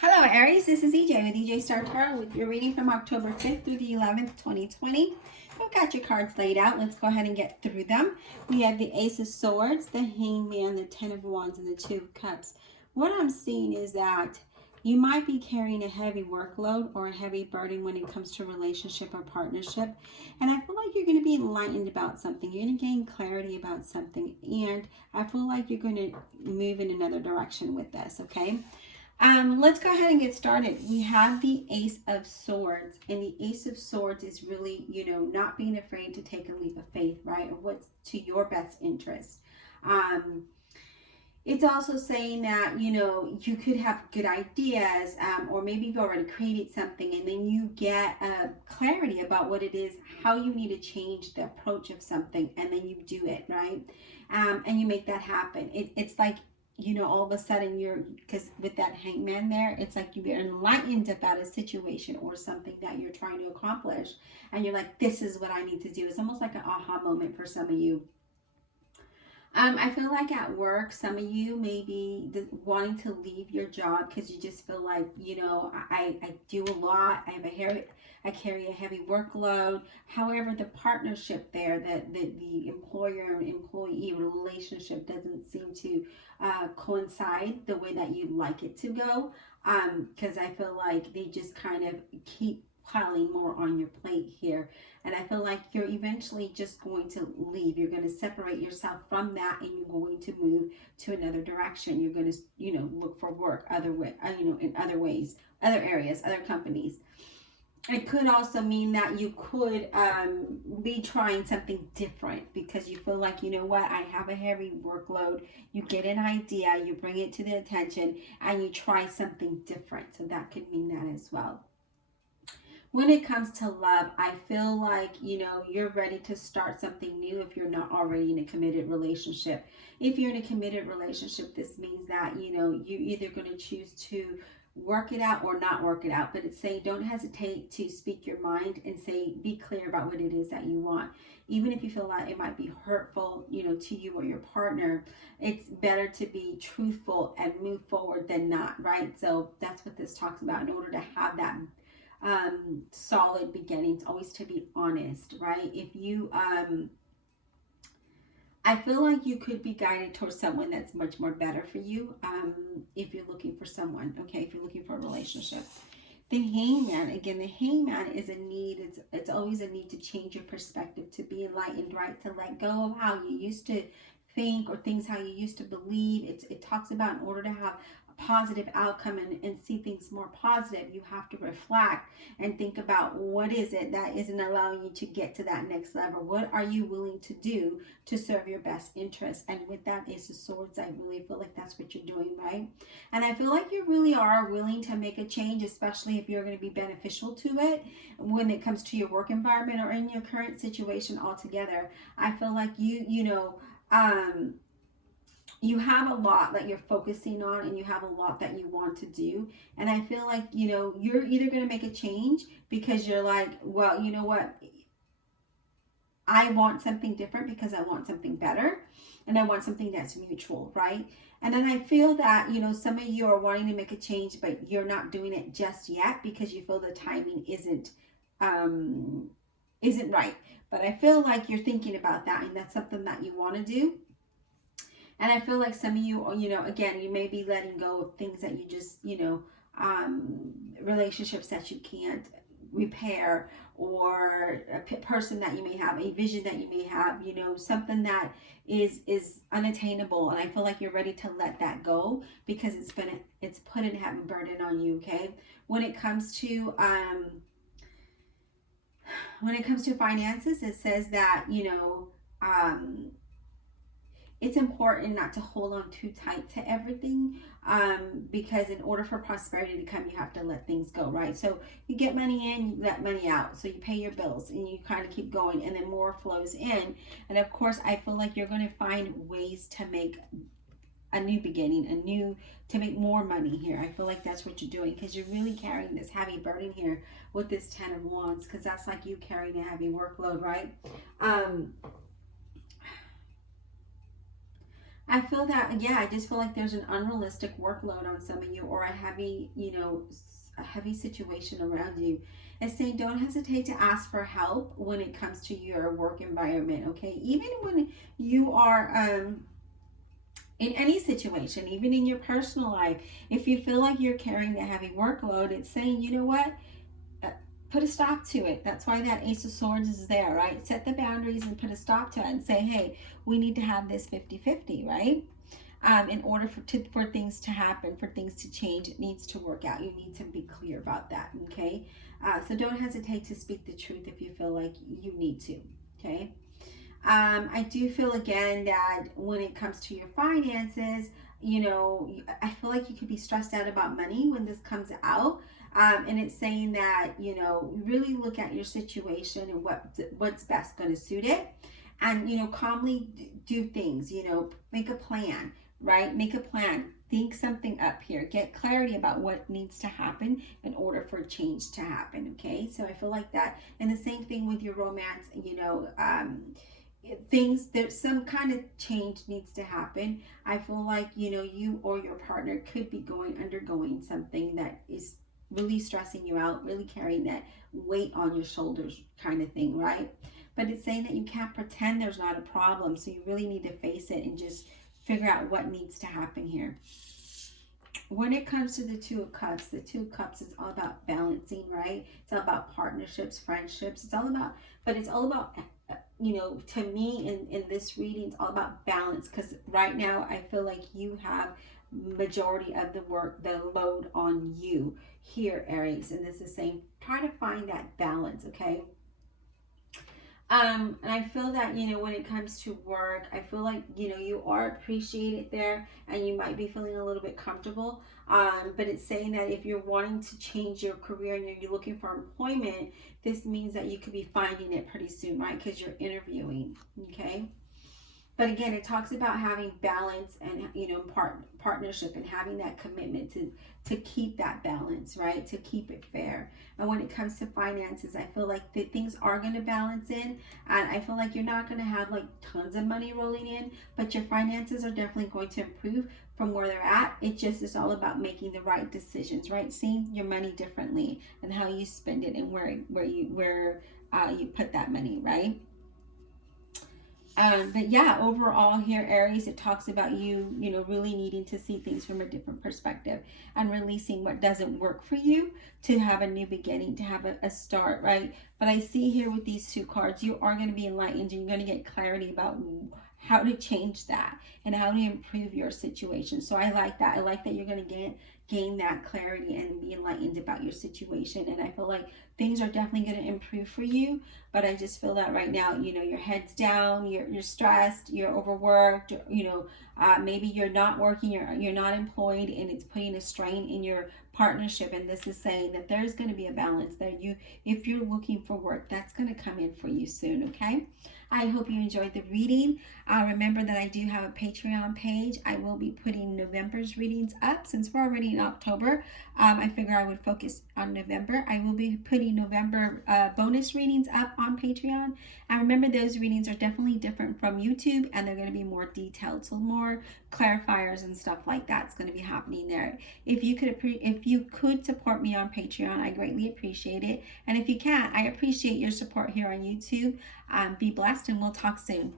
Hello, Aries. This is EJ with EJ Star Tarot with your reading from October 5th through the 11th, 2020. We've got your cards laid out. Let's go ahead and get through them. We have the Ace of Swords, the Hangman, the Ten of Wands, and the Two of Cups. What I'm seeing is that you might be carrying a heavy workload or a heavy burden when it comes to relationship or partnership. And I feel like you're going to be enlightened about something. You're going to gain clarity about something. And I feel like you're going to move in another direction with this, okay? Let's go ahead and get started. We have the Ace of Swords, and the Ace of Swords is really, not being afraid to take a leap of faith, right? Or what's to your best interest. It's also saying that, you could have good ideas, or maybe you've already created something, and then you get clarity about what it is, how you need to change the approach of something, and then you do it, right? And you make that happen. It's like, all of a sudden because with that hangman there, it's like you get enlightened about a situation or something that you're trying to accomplish. And you're like, this is what I need to do. It's almost like an aha moment for some of you. I feel like at work, some of you may be wanting to leave your job because you just feel like, I do a lot. I carry a heavy workload. However, the partnership there, the employer and employee relationship doesn't seem to coincide the way that you'd like it to go. Because I feel like they just kind of keep piling more on your plate here. And I feel like you're eventually just going to leave. You're going to separate yourself from that, and you're going to move to another direction. You're going to, look for work in other ways, other areas, other companies. It could also mean that you could be trying something different because you feel like, I have a heavy workload. You get an idea, you bring it to the attention, and you try something different. So that could mean that as well. When it comes to love, I feel like, you're ready to start something new if you're not already in a committed relationship. If you're in a committed relationship, this means that, you're either going to choose to work it out or not work it out. But it's saying don't hesitate to speak your mind and say, be clear about what it is that you want. Even if you feel like it might be hurtful, to you or your partner, it's better to be truthful and move forward than not, right? So that's what this talks about. In order to have that solid beginnings, always to be honest, right? If you I feel like you could be guided towards someone that's much more better for you, if you're looking for someone, okay? If you're looking for a relationship. The hangman, again, the hangman is a need. It's always a need to change your perspective, to be enlightened, right? To let go of how you used to think or things how you used to believe. It talks about in order to have positive outcome and see things more positive, you have to reflect and think about what is it that isn't allowing you to get to that next level. What are you willing to do to serve your best interest? And with that Ace of Swords, I really feel like that's what you're doing, right? And I feel like you really are willing to make a change, especially if you're going to be beneficial to it when it comes to your work environment or in your current situation altogether. I feel like you have a lot that you're focusing on, and you have a lot that you want to do. And I feel like, you're either going to make a change because you're like, well, you know what? I want something different because I want something better, and I want something that's mutual, right? And then I feel that, some of you are wanting to make a change, but you're not doing it just yet because you feel the timing isn't right. But I feel like you're thinking about that, and that's something that you want to do. And I feel like some of you, again, you may be letting go of things that you just, relationships that you can't repair, or a person that you may have, a vision that you may have, something that is unattainable. And I feel like you're ready to let that go because it's put a heavy burden on you, okay? When it comes to finances, it says that, it's important not to hold on too tight to everything, because in order for prosperity to come, you have to let things go, right? So you get money in, you let money out. So you pay your bills and you kind of keep going, and then more flows in. And of course, I feel like you're going to find ways to make a new beginning, to make more money here. I feel like that's what you're doing because you're really carrying this heavy burden here with this Ten of Wands, because that's like you carrying a heavy workload, right? I feel that, yeah, I just feel like there's an unrealistic workload on some of you, or a heavy, a heavy situation around you. It's saying don't hesitate to ask for help when it comes to your work environment, okay? Even when you are in any situation, even in your personal life, if you feel like you're carrying a heavy workload, it's saying, you know what? Uh, Put a stop to it. That's why that Ace of Swords is there, right? Set the boundaries and put a stop to it and say, hey, we need to have this 50-50, right? In order for things to happen, for things to change, it needs to work out. You need to be clear about that, okay? So don't hesitate to speak the truth if you feel like you need to, okay? I do feel again that when it comes to your finances, I feel like you could be stressed out about money when this comes out. And it's saying that, really look at your situation and what's best going to suit it. And, calmly do things, make a plan, right? Make a plan. Think something up here. Get clarity about what needs to happen in order for change to happen, okay? So I feel like that. And the same thing with your romance, things, there's some kind of change needs to happen. I feel like you or your partner could be undergoing something that is really stressing you out, really carrying that weight on your shoulders kind of thing, right? But it's saying that you can't pretend there's not a problem, so you really need to face it and just figure out what needs to happen here. When it comes to the Two of Cups, the Two of Cups is all about balancing, right? It's all about partnerships, friendships. It's all about, to me in this reading, it's all about balance. Because right now, I feel like you have majority of the work, the load on you here, Aries. And this is saying, try to find that balance, okay? And I feel that, when it comes to work, I feel like, you are appreciated there and you might be feeling a little bit comfortable. But it's saying that if you're wanting to change your career and you're looking for employment, this means that you could be finding it pretty soon, right? Because you're interviewing, okay? But again, it talks about having balance and partnership and having that commitment to keep that balance, right? To keep it fair. And when it comes to finances, I feel like the things are going to balance in, and I feel like you're not going to have like tons of money rolling in, but your finances are definitely going to improve from where they're at. It just is all about making the right decisions, right? Seeing your money differently and how you spend it and where you put that money, right? But yeah, overall here, Aries, it talks about you, really needing to see things from a different perspective and releasing what doesn't work for you to have a new beginning, to have a start, right? But I see here with these two cards, you are going to be enlightened and you're going to get clarity about how to change that and how to improve your situation. So I like that. I like that you're going to gain that clarity and be enlightened about your situation. And I feel like things are definitely going to improve for you. But I just feel that right now, your head's down, you're stressed, you're overworked, maybe you're not working, you're not employed, and it's putting a strain in your partnership. And this is saying that there's going to be a balance there. If you're looking for work, that's going to come in for you soon, okay? I hope you enjoyed the reading. Remember that I do have a Patreon page. I will be putting November's readings up. Since we're already in October, I figure I would focus on November. I will be putting November bonus readings up on Patreon. And remember, those readings are definitely different from YouTube, and they're going to be more detailed, so more clarifiers and stuff like that's going to be happening there. If you could support me on Patreon, I greatly appreciate it. And if you can't, I appreciate your support here on YouTube. Be blessed, and we'll talk soon.